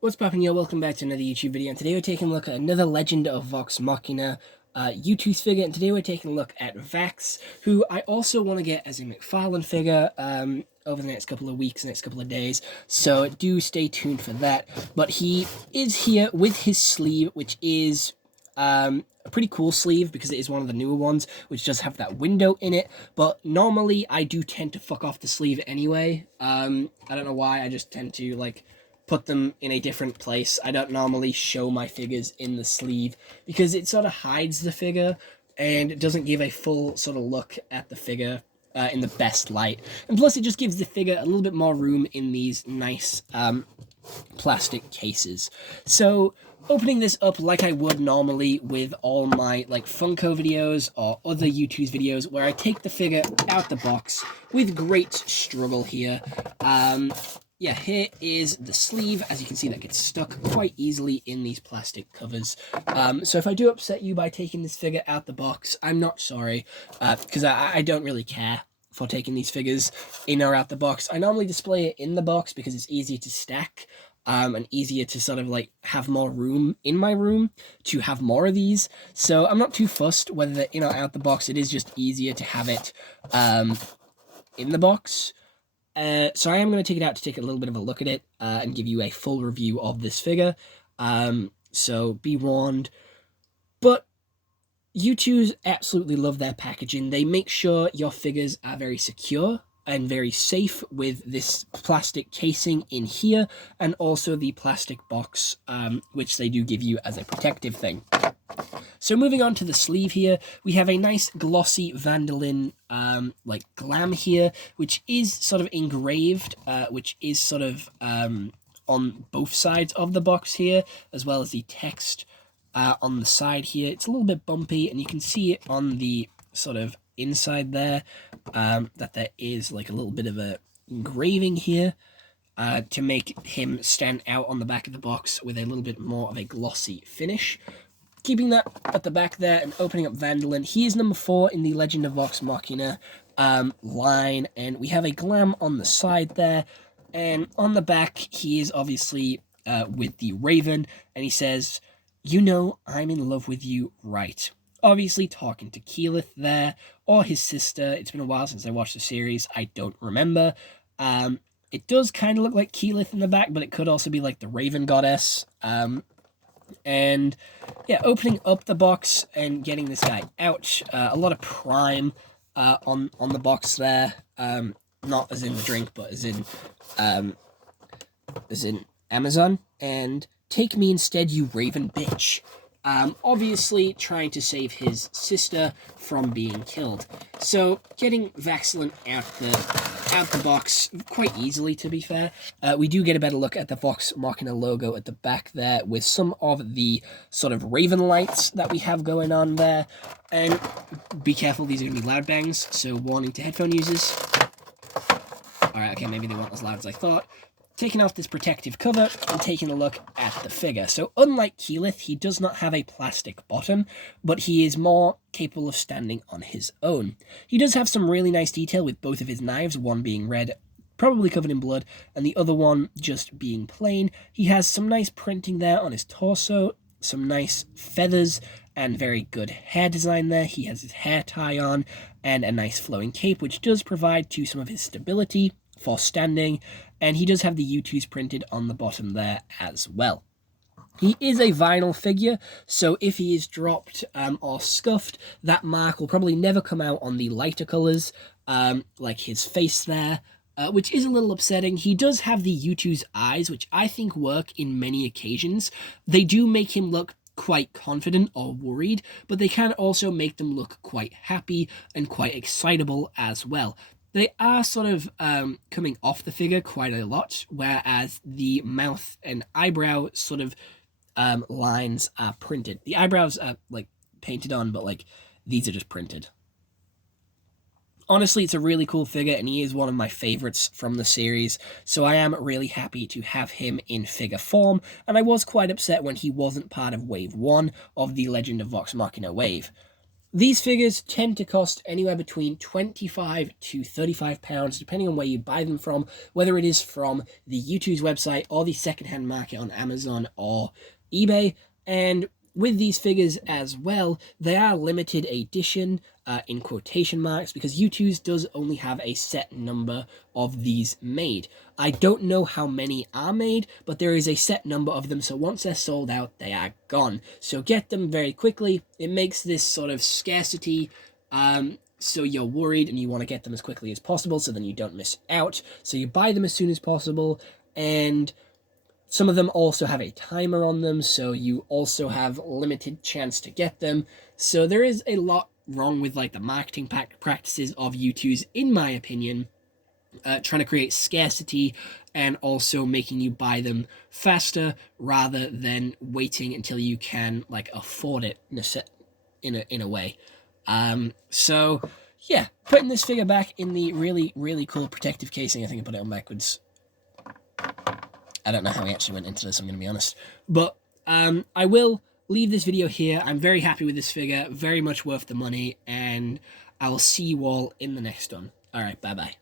What's poppin', yo? Welcome back to another YouTube video, and today we're taking a look at another Legend of Vox Machina Youtooz figure, and today we're taking a look at Vax, who I also want to get as a McFarlane figure over the next couple of weeks, next couple of days, so do stay tuned for that. But he is here with his sleeve, which is a pretty cool sleeve because it is one of the newer ones, which does have that window in it, but normally I do tend to fuck off the sleeve anyway. I don't know why, I just tend to, like, put them in a different place. I don't normally show my figures in the sleeve because it sort of hides the figure and it doesn't give a full sort of look at the figure in the best light. And plus it just gives the figure a little bit more room in these nice plastic cases. So opening this up like I would normally with all my like Funko videos or other Youtooz videos where I take the figure out the box with great struggle here. Yeah, here is the sleeve. As you can see, that gets stuck quite easily in these plastic covers. So if I do upset you by taking this figure out the box, I'm not sorry, because I don't really care for taking these figures in or out the box. I normally display it in the box because it's easier to stack, and easier to sort of like have more room in my room to have more of these. So I'm not too fussed whether they're in or out the box. It is just easier to have it in the box. So I am going to take it out to take a little bit of a look at it and give you a full review of this figure. So be warned. But Youtooz absolutely love their packaging. They make sure your figures are very secure and very safe with this plastic casing in here and also the plastic box, which they do give you as a protective thing. So moving on to the sleeve here, we have a nice glossy Vax'ildan like glam here, which is sort of engraved, which is sort of on both sides of the box here, as well as the text on the side here. It's a little bit bumpy, and you can see it on the sort of inside there, that there is like a little bit of a engraving here to make him stand out on the back of the box with a little bit more of a glossy finish. Keeping that at the back there and opening up Vax'ildan, he is number 4 in the Legend of Vox Machina line, and we have a glam on the side there, and on the back he is obviously with the Raven, and he says, "You know I'm in love with you, right?" Obviously talking to Keyleth there, or his sister. It's been a while since I watched the series, I don't remember. It does kind of look like Keyleth in the back, but it could also be like the Raven Goddess. And yeah, opening up the box and getting this guy out. A lot of Prime on the box there. Not as in the drink, but as in Amazon. And "Take me instead, you Raven bitch." Obviously trying to save his sister from being killed. So getting Vax'ildan out the box quite easily, to be fair. We do get a better look at the Vox Machina logo at the back there with some of the sort of Raven lights that we have going on there. And be careful, these are going to be loud bangs, so warning to headphone users. Alright, okay, maybe they weren't as loud as I thought. Taking off this protective cover and taking a look at the figure. So unlike Keyleth, he does not have a plastic bottom, but he is more capable of standing on his own. He does have some really nice detail with both of his knives, one being red, probably covered in blood, and the other one just being plain. He has some nice printing there on his torso, some nice feathers, and very good hair design there. He has his hair tie on, and a nice flowing cape, which does provide to some of his stability for standing, and he does have the Youtooz printed on the bottom there as well. He is a vinyl figure, so if he is dropped or scuffed, that mark will probably never come out on the lighter colours, like his face there, which is a little upsetting. He does have the Youtooz eyes, which I think work in many occasions. They do make him look quite confident or worried, but they can also make them look quite happy and quite excitable as well. They are sort of coming off the figure quite a lot, whereas the mouth and eyebrow sort of lines are printed. The eyebrows are like painted on, but like these are just printed. Honestly, it's a really cool figure, and he is one of my favorites from the series, so I am really happy to have him in figure form, and I was quite upset when he wasn't part of Wave 1 of the Legend of Vox Machina wave. These figures tend to cost anywhere between £25 to £35, depending on where you buy them from, whether it is from the Youtooz website or the secondhand market on Amazon or eBay. And with these figures as well, they are limited edition, in quotation marks, because Youtooz does only have a set number of these made. I don't know how many are made, but there is a set number of them, so once they're sold out, they are gone. So get them very quickly. It makes this sort of scarcity, so you're worried and you want to get them as quickly as possible so then you don't miss out. So you buy them as soon as possible, and some of them also have a timer on them, so you also have limited chance to get them. So there is a lot wrong with like the marketing practices of Youtooz, in my opinion, trying to create scarcity and also making you buy them faster rather than waiting until you can like afford it in a way. So yeah, putting this figure back in the really cool protective casing. I think I put it on backwards. I don't know how he actually went into this, I'm going to be honest. But I will leave this video here. I'm very happy with this figure, very much worth the money, and I will see you all in the next one. Alright, bye-bye.